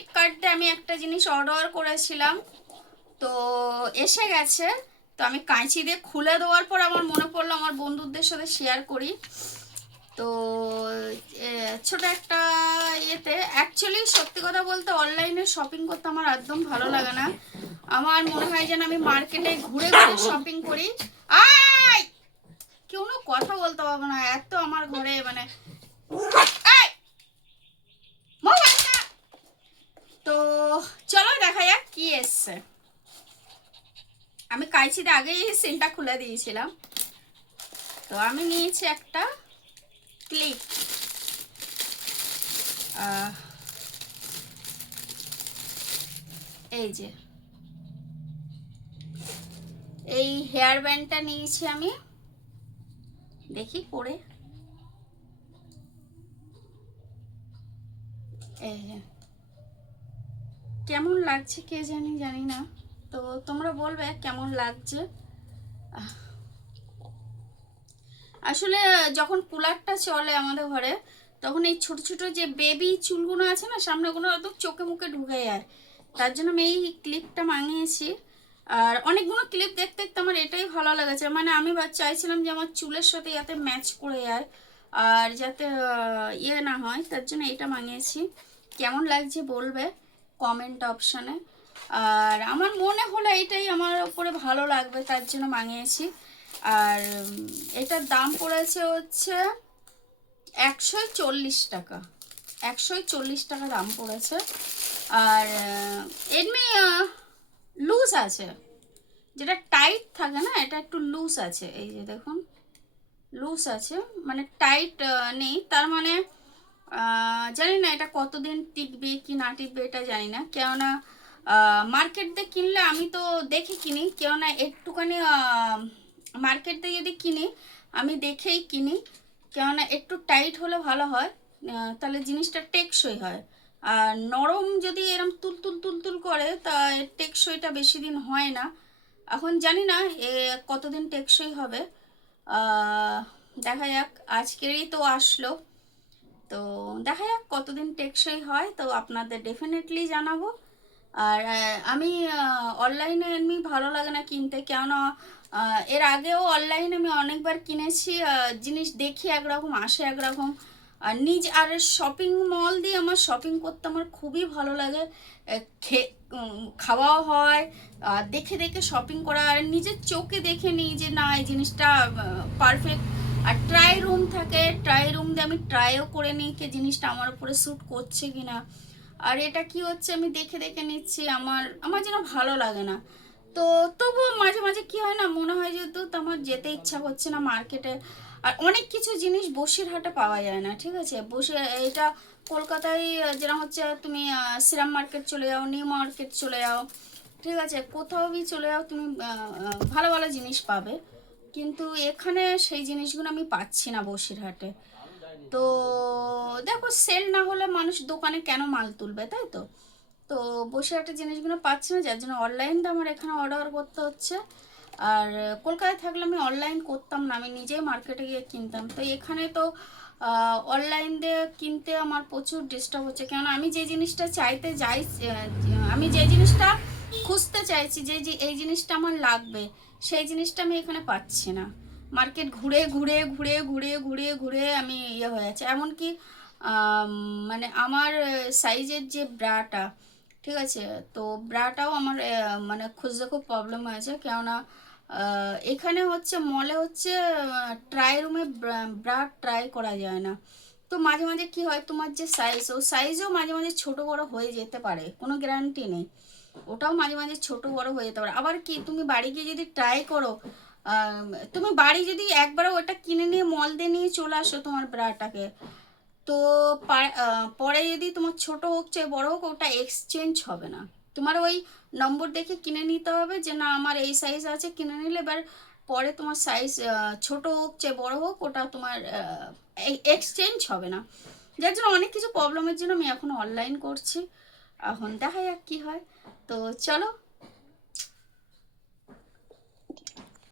Flipkart দিয়ে আমি একটা জিনিস অর্ডার করেছিলাম, তো এসে গেছে। তো আমি কাঁচি দিয়ে খুলে দেওয়ার পর আমার মনে পড়লো আমার বন্ধুদের সাথে শেয়ার করি। তো ছোট একটা ইয়েতে, অ্যাকচুয়ালি সত্যি কথা বলতে অনলাইনে শপিং করতে আমার একদম ভালো লাগে না। আমার মনে হয় যেন আমি মার্কেটে ঘুরে ঘুরে শপিং করি। আয়, কেউ না কথা বলতে পারবো না, এত আমার ঘরে মানে। তো চলো দেখা যাক কি এসছে। আমি কাইচিতে আগেই সিলটা খুলে দিয়েছিলাম। তো আমি নিয়েছি একটা ক্লিপ। এই যে এই হেয়ার ব্যান্ডটা নিয়েছি আমি, দেখি পরে। এই যে কেমন লাগছে কে জানি না, তো তোমরা বলবে কেমন লাগছে। আসলে যখন কুলারটা চলে আমাদের ঘরে, তখন এই ছোট ছোট যে বেবি চুলগুলো আছে না সামনে, ওগুলো একদম চোখে মুখে ঢুকে যায়। তার জন্য আমি এই ক্লিপটা মাঙিয়েছি। আর অনেকগুলো ক্লিপ দেখতে দেখতে আমার এটাই ভালো লেগেছে, মানে আমি চাইছিলাম যে আমার চুলের সাথে যাতে ম্যাচ করে যায় আর যাতে ইয়ে না হয়, তার জন্য এটা মাঙিয়েছি। কেমন লাগছে বলবে কমেন্ট অপশানে। আর আমার মনে হলো এটাই আমার ওপরে ভালো লাগবে, তার জন্য মাঙিয়েছি। আর এটার দাম পড়েছে হচ্ছে 140 টাকা। 140 টাকা দাম পড়েছে। আর এমনি লুজ আছে, যেটা টাইট থাকে না, এটা একটু লুজ আছে। এই যে দেখুন, লুজ আছে, মানে টাইট নেই। তার মানে জানি না এটা কতদিন টিকবে কি না টিকবে এটা জানি না, কেননা মার্কেট দিয়ে কিনলে আমি তো দেখে কিনি, কেননা একটুখানি মার্কেট দিয়ে যদি কিনি আমি দেখেই কিনি, কেননা একটু টাইট হলে ভালো হয়, তাহলে জিনিসটা টেকসই হয়। আর নরম যদি এরম তুলতুল তুলতুল করে তা টেকসইটা বেশি দিন হয় না। এখন জানি না কতদিন টেকসই হবে, দেখা যাক। আজকেরই তো আসলো, তো দেখা যাক কতদিন টেকসই হয়, তো আপনাদের ডেফিনেটলি জানাবো। আর আমি অনলাইনে এমনি ভালো লাগে না কিনতে, কেননা এর আগেও অনলাইনে আমি অনেকবার কিনেছি, জিনিস দেখি একরকম আসে একরকম। আর আর শপিং মল দিয়ে আমার শপিং করতে আমার খুবই ভালো লাগে। খাওয়াও হয়, দেখে দেখে শপিং করা, আর নিজের চোখে দেখে নিই যে না এই জিনিসটা পারফেক্ট। আর ট্রাই রুম থাকে, ট্রাই রুম দিয়ে আমি ট্রাইও করে নিই কি জিনিসটা আমার উপরে স্যুট করছে কিনা। আর এটা কি হচ্ছে আমি দেখে দেখে নিচ্ছি, আমার আমার যেন ভালো লাগে না। তো তবুও মাঝে মাঝে কি হয় না, মনে হয় যেহেতু আমার যেতে ইচ্ছা করছে না মার্কেটে। আর অনেক কিছু জিনিস বসিরহাটে পাওয়া যায় না, ঠিক আছে। এটা কলকাতায় যেরকম হচ্ছে, তুমি শ্রীরাম মার্কেট চলে যাও, নিউ মার্কেট চলে যাও, ঠিক আছে, কোথাও বি চলে যাও তুমি ভালো ভালো জিনিস পাবে। কিন্তু এখানে সেই জিনিসগুলো আমি পাচ্ছি না বসিরহাটে। তো দেখো, সেল না হলে মানুষ দোকানে কেন মাল তুলবে, তাই তো। তো বসিরহাটের জিনিসগুলো পাচ্ছি না, যার জন্য অনলাইনটা আমার এখানে অর্ডার করতে হচ্ছে। আর কলকাতায় থাকলে আমি অনলাইন করতাম না, আমি নিজেই মার্কেটে গিয়ে কিনতাম। তো এখানে তো অনলাইন দিয়ে কিনতে আমার প্রচুর ডিস্টার্ব হচ্ছে, কেননা আমি যে জিনিসটা চাইতে যাই, আমি যে জিনিসটা খুঁজতে চাইছি, যে এই জিনিসটা আমার লাগবে, সেই জিনিসটা আমি এখানে পাচ্ছি না। মার্কেট ঘুরে ঘুরে ঘুরে ঘুরে ঘুরে ঘুরে আমি ইয়ে হয়ে যাচ্ছে। এমনকি মানে আমার সাইজের যে ব্রাটা, ঠিক আছে, তো ব্রাটাও আমার মানে খুঁজতে খুব প্রবলেম হয়েছে, কেননা এখানে হচ্ছে মলে হচ্ছে ট্রাই রুমে ব্রা ট্রাই করা যায় না। তো মাঝে মাঝে কি হয়, তোমার যে সাইজ, ও সাইজও মাঝে মাঝে ছোট বড় হয়ে যেতে পারে, কোনো গ্যারান্টি নেই। ওটাও মাঝে মাঝে ছোট বড় হয়ে যেতে পারে। আবার কি, তুমি বাড়ি গিয়ে যদি ট্রাই করো, তুমি বাড়ি যদি একবারে ওটা কিনে নিয়ে মল দিয়ে নিয়ে চলে আসো তোমার ব্রাটাকে, তো পরে যদি তোমার ছোট হোক চাই বড় হোক, ওটা এক্সচেঞ্জ হবে না। তোমার ওই নম্বর দেখে কিনে নিতে হবে যে না আমার এই সাইজ আছে, কিনে নিলে এবার পরে তোমার সাইজ ছোট হোক চাই বড় হোক, ওটা তোমার এক্সচেঞ্জ হবে না। যার জন্য অনেক কিছু প্রবলেমের জন্য আমি এখন অনলাইন করছি। এখন দেখা যাক কি হয়। তো চলো,